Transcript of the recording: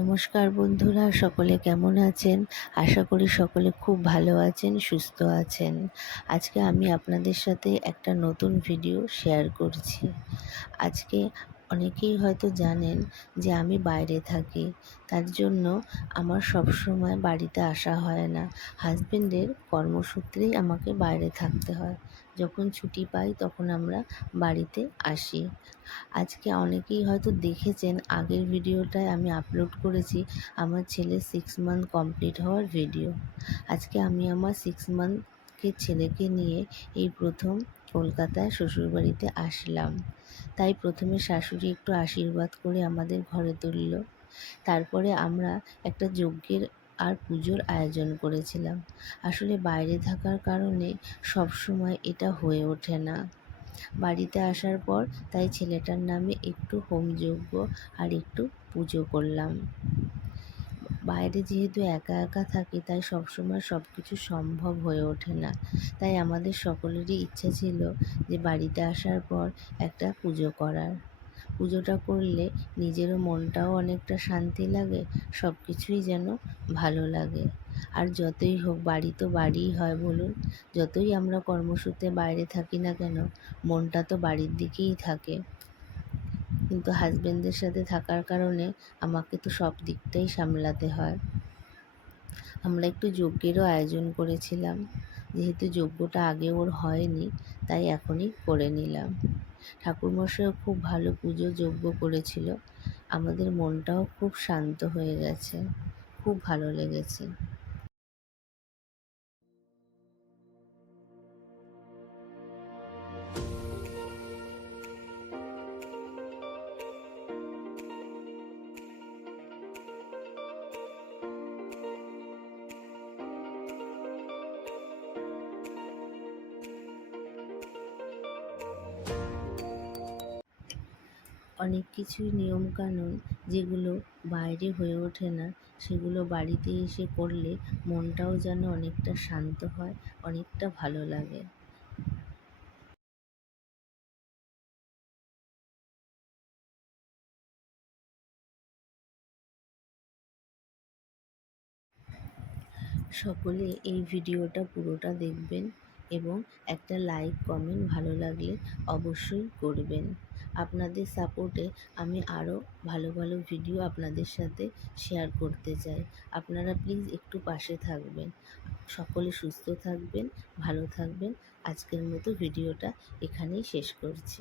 নমস্কার বন্ধুরা, সকলে কেমন আছেন? আশা করি সকলে খুব ভালো আছেন, সুস্থ আছেন। আজকে আমি আপনাদের সাথে একটা নতুন ভিডিও শেয়ার করছি। আজকে অনেকেই হয়তো জানেন যে আমি বাইরে থাকি, তার জন্য আমার সবসময় বাড়িতে আসা হয় না। হাজবেন্ডের কর্মসূত্রেই আমাকে বাইরে থাকতে হয়। যখন ছুটি পাই তখন আমরা বাড়িতে আসি। আজকে অনেকেই হয়তো দেখেছেন, আগের ভিডিওটায় আমি আপলোড করেছি আমার ছেলের 6 মান্থ কমপ্লিট হওয়ার ভিডিও। আজকে আমি আমার 6 মান্থকে ছেলেকে নিয়ে এই প্রথম কলকাতায় শ্বশুরবাড়িতে আসলাম। তাই প্রথমে শাশুড়ি একটু আশীর্বাদ করে আমাদের ঘরে তুলল। তারপরে আমরা একটা যজ্ঞের আর পুজোর আয়োজন করেছিলাম। আসলে বাইরে থাকার কারণে সবসময় এটা হয়ে ওঠে না। বাড়িতে আসার পর তাই ছেলেটার নামে একটু হোমযজ্ঞ আর একটু পুজো করলাম। বাইরে যেহেতু একা একা থাকি তাই সবসময় সব কিছু সম্ভব হয়ে ওঠে না। তাই আমাদের সকলেরই ইচ্ছা ছিল যে বাড়িতে আসার পর একটা পুজো করার। পুজোটা করলে নিজেরও মনটাও অনেকটা শান্তি লাগে, সব কিছুই যেন ভালো লাগে। আর যতই হোক, বাড়ি তো বাড়িই হয় বলুন। যতই আমরা কর্মসূত্রে বাইরে থাকি না কেন, মনটা তো বাড়ির দিকেই থাকে। কিন্তু হাজবেন্ডের সাথে থাকার কারণে আমাকে তো সব দিকটাই সামলাতে হয়। আমরা একটু যজ্ঞেরও আয়োজন করেছিলাম। যেহেতু যজ্ঞটা আগে ওর হয়নি, তাই এখনই করে নিলাম। ঠাকুরমশাইও খুব ভালো পুজো যজ্ঞ করেছিল। আমাদের মনটাও খুব শান্ত হয়ে গেছে, খুব ভালো লেগেছে। অনেক কিছুই নিয়মকানুন যেগুলো বাইরে হয়ে ওঠে না, সেগুলো বাড়িতে এসে করলে মনটাও যেন অনেকটা শান্ত হয়, অনেকটা ভালো লাগে। সকলে এই ভিডিওটা পুরোটা দেখবেন এবং একটা লাইক কমেন্ট ভালো লাগলে অবশ্যই করবেন। আপনাদের সাপোর্টে আমি আরও ভালো ভালো ভিডিও আপনাদের সাথে শেয়ার করতে চাই। আপনারা প্লিজ একটু পাশে থাকবেন। সকলে সুস্থ থাকবেন, ভালো থাকবেন। আজকের মতো ভিডিওটা এখানেই শেষ করছি।